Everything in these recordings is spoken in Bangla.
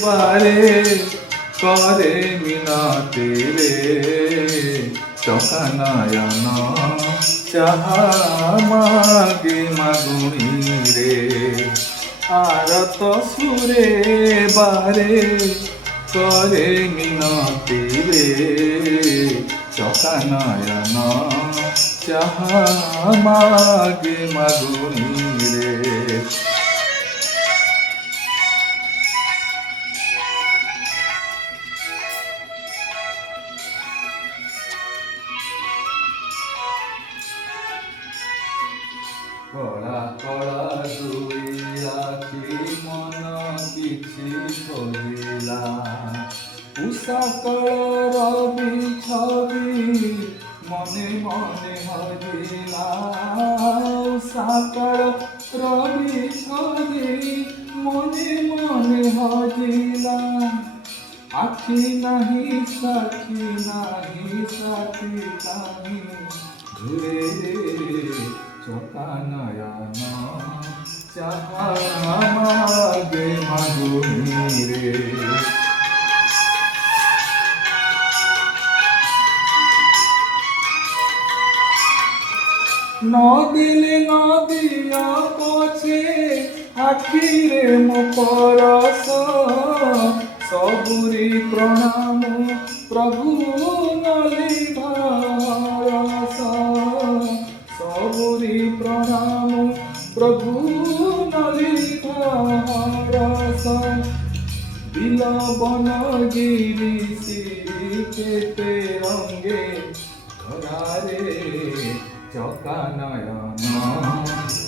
বারে করে মিনতি রে চকা নয়ন চাহা মাগে মাগুনি রে আরত সুরে বারে করে মিনতি রে চকা নয়ন চাহা মাগে মাগুনি রে কড়া কড়া দুই আখি মন কিছু কহিলা উষাকল রবি ছবি মনে মনে হজিলা উষাকল রবি ছবি মনে মনে হজিলা আখি নাহি সাখী কাহি ঘুরে চকা নয়ন চাহা মাগে মাগুনি রে নদিলে নদিয়া পছে আখিরে মো পরশ সবুরি প্রণাম প্রভু নলি ভরস সবুরি প্রণাম প্রভু নলি ভরস বিলবন গিরি কেতে রঙ্গে ধরারে চকা নয়ন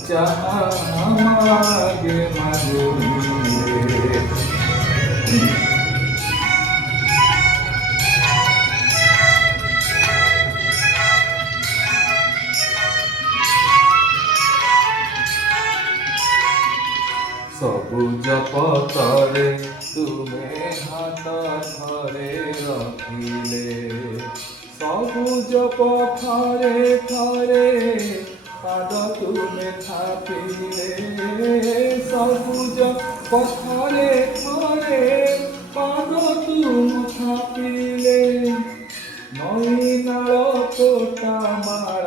চাহা মাগে মাগুনি রে সবুজ পতরে তুমে হাত ধরে রখিলে সবুজ পথরে থরে পাদ তুমে থাপিলে সবুজ পথরে থরে পাদ তুম থাপিলে নই নাଳ তোটা মাଳ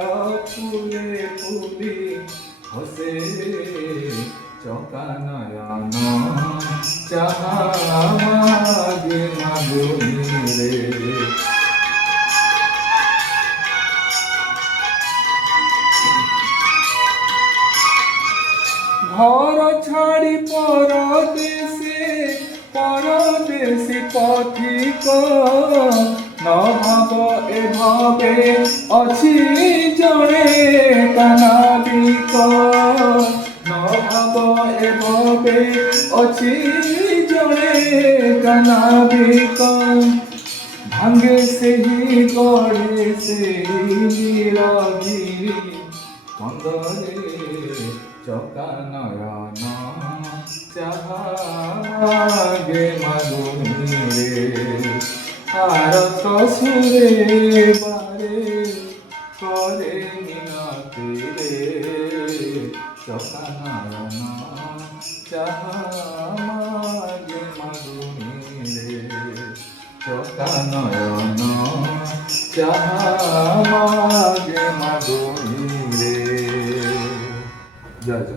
ফুলে ফুলি হসে চকা নয়ন চাহা মাগে মাগুনি রে ঘর ছাড়ি পরদেশী পথিক নভাব এভাবে অছি জনে কানাবিক নভাব এভাবে অছি জনে কানাবিক ভাঙ্গে ସେହି গড়ে ସେହି নীলগিরি কন্দরে চকা নয়ন চাহা মাগে মাগুনি রে আরত সুরে বারে করে মিনতি রে চকা নয়ন চাহা মাগে মাগুনি রে চকা নয়ন চাহা মাগে মাগুনি রে। জয় জয়।